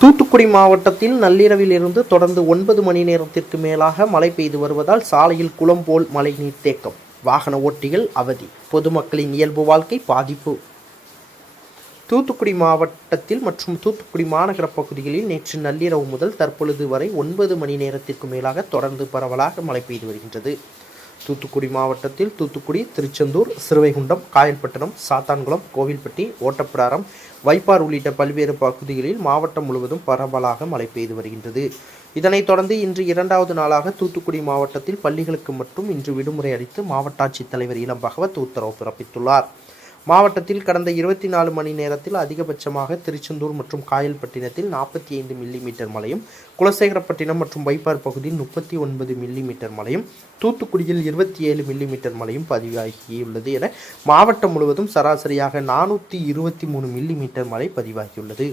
தூத்துக்குடி மாவட்டத்தில் நள்ளிரவில் இருந்து தொடர்ந்து ஒன்பது மணி நேரத்திற்கு மேலாக மழை பெய்து வருவதால் சாலையில் குளம் போல் மழைநீர் தேக்கம். வாகன ஓட்டிகள் அவதி. பொதுமக்களின் இயல்பு வாழ்க்கை பாதிப்பு. தூத்துக்குடி மாவட்டத்தில் மற்றும் தூத்துக்குடி மாநகர பகுதிகளில் நேற்று நள்ளிரவு முதல் தற்பொழுது வரை ஒன்பது மணி நேரத்திற்கு மேலாக தொடர்ந்து பரவலாக மழை பெய்து வருகின்றது. தூத்துக்குடி மாவட்டத்தில் தூத்துக்குடி திருச்செந்தூர் சிறுவைகுண்டம் காயல்பட்டணம் சாத்தான்குளம் கோவில்பட்டி ஓட்டப்பிடாரம் வைப்பார் உள்ளிட்ட பல்வேறு பகுதிகளில் மாவட்டம் முழுவதும் பரவலாக மழை பெய்து வருகின்றது. இதனைத் தொடர்ந்து இன்று இரண்டாவது நாளாக தூத்துக்குடி மாவட்டத்தில் பள்ளிகளுக்கு மட்டும் இன்று விடுமுறை அளித்து மாவட்ட ஆட்சித்தலைவர் இளம் பகவத் உத்தரவு பிறப்பித்துள்ளார். மாவட்டத்தில் கடந்த இருபத்தி நாலு மணி நேரத்தில் அதிகபட்சமாக திருச்செந்தூர் மற்றும் காயல்பட்டினத்தில் நாற்பத்தி ஐந்து மில்லிமீட்டர் மழையும் குலசேகரப்பட்டினம் மற்றும் வைப்பார் பகுதியில் முப்பத்தி ஒன்பது மில்லிமீட்டர் மழையும் தூத்துக்குடியில் இருபத்தி ஏழு மில்லிமீட்டர் மழையும் பதிவாகியுள்ளது என மாவட்டம் முழுவதும் சராசரியாக நானூற்றி இருபத்தி மூணு மில்லிமீட்டர் மழை பதிவாகியுள்ளது.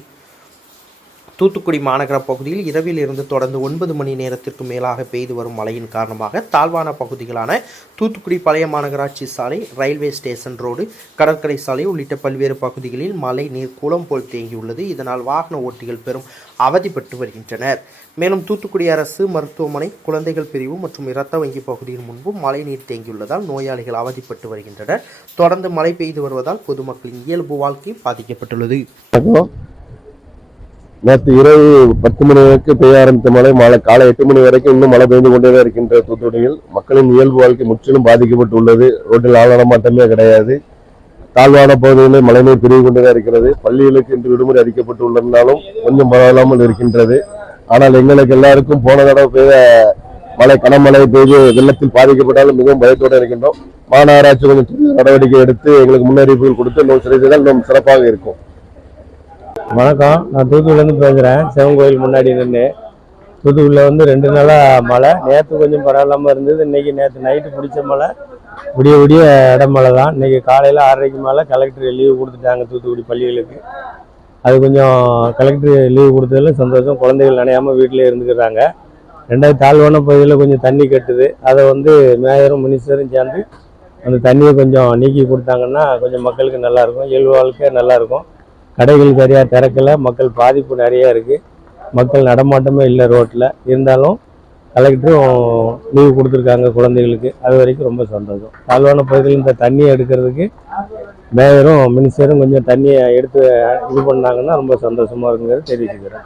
தூத்துக்குடி மாநகர பகுதியில் இரவில் இருந்து தொடர்ந்து ஒன்பது மணி நேரத்திற்கு மேலாக பெய்து வரும் மழையின் காரணமாக தாழ்வான பகுதிகளான தூத்துக்குடி பழைய மாநகராட்சி சாலை ரயில்வே ஸ்டேஷன் ரோடு கடற்கரை சாலை உள்ளிட்ட பல்வேறு பகுதிகளில் மழை நீர் குளம் போல் தேங்கியுள்ளது. இதனால் வாகன ஓட்டிகள் பெரும் அவதிப்பட்டு வருகின்றனர். மேலும் தூத்துக்குடி அரசு மருத்துவமனை குழந்தைகள் பிரிவு மற்றும் இரத்த வங்கி பகுதியின் முன்பும் மழை நீர் தேங்கியுள்ளதால் நோயாளிகள் அவதிப்பட்டு வருகின்றனர். தொடர்ந்து மழை பெய்து வருவதால் பொதுமக்களின் இயல்பு வாழ்க்கை பாதிக்கப்பட்டுள்ளது. நேற்று இரவு பத்து மணி வரைக்கும் பெய்ய ஆரம்பித்த மழை மாலை காலை எட்டு மணி வரைக்கும் இன்னும் மழை பெய்து கொண்டே தான் இருக்கின்ற தூத்துக்குடியில். மக்களின் இயல்பு வாழ்க்கை முற்றிலும் பாதிக்கப்பட்டுள்ளது. ரோட்டில் ஆளமாட்டமே கிடையாது. தாழ்வான பகுதிகளில் மழைநீர் பெருகி கொண்டே தான் இருக்கிறது. பள்ளிகளுக்கு இன்று விடுமுறை அறிக்கப்பட்டுள்ளதாலும் கொஞ்சம் பரவாயில்லாமல் இருக்கின்றது. ஆனால் எங்களுக்கு எல்லாருக்கும் போன தடவை பெய்த மழை கனமழை பெய்து வெள்ளத்தில் பாதிக்கப்பட்டாலும் மிகவும் பயத்தோடு இருக்கின்றோம். மாநகராட்சி கொஞ்சம் நடவடிக்கை எடுத்து எங்களுக்கு முன்னறிவிப்புகள் கொடுத்து இன்னும் சரி செய்தால் இன்னும் சிறப்பாக இருக்கும். வணக்கம். நான் தூத்துக்குடிலேருந்து பேசுகிறேன் சிவன் கோயில் முன்னாடி நின்று தூத்துக்குடியில் வந்து ரெண்டு நாளாக மழை. நேற்று கொஞ்சம் பரவாயில்லாமல் இருந்தது. இன்னைக்கு நேற்று நைட்டு பிடிச்ச மழை. விடிய விடிய இடமலை தான். இன்னைக்கு காலையில் ஆறரைக்கு மேலே கலெக்டர் லீவு கொடுத்துட்டாங்க தூத்துக்குடி பள்ளிகளுக்கு. அது கொஞ்சம் கலெக்டர் லீவு கொடுத்ததுல சந்தோஷம். குழந்தைகள் நினையாமல் வீட்டிலே இருந்துக்கிறாங்க. ரெண்டாவது தாழ்வான பகுதியில் கொஞ்சம் தண்ணி கட்டுது. அதை வந்து மேயரும் மினிஸ்டரும் சேர்ந்து அந்த தண்ணியை கொஞ்சம் நீக்கி கொடுத்தாங்கன்னா கொஞ்சம் மக்களுக்கு நல்லாயிருக்கும் இயல்பு வாழ்க்கை நல்லாயிருக்கும் கடைகள் சரியாக திறக்கல மக்கள் பாதிப்பு நிறையா இருக்குது மக்கள் நடமாட்டமே இல்லை ரோட்டில் இருந்தாலும் கலெக்டரும் லீவு கொடுத்துருக்காங்க குழந்தைகளுக்கு. அது வரைக்கும் ரொம்ப சந்தோஷம். தாழ்வான பகுதியில் இந்த தண்ணியை எடுக்கிறதுக்கு மேயரும் மினிஸ்டரும் கொஞ்சம் தண்ணியை எடுத்து இது பண்ணாங்கன்னா ரொம்ப சந்தோஷமாக இருக்குங்கிறது தெரிவிச்சுக்கிறேன்.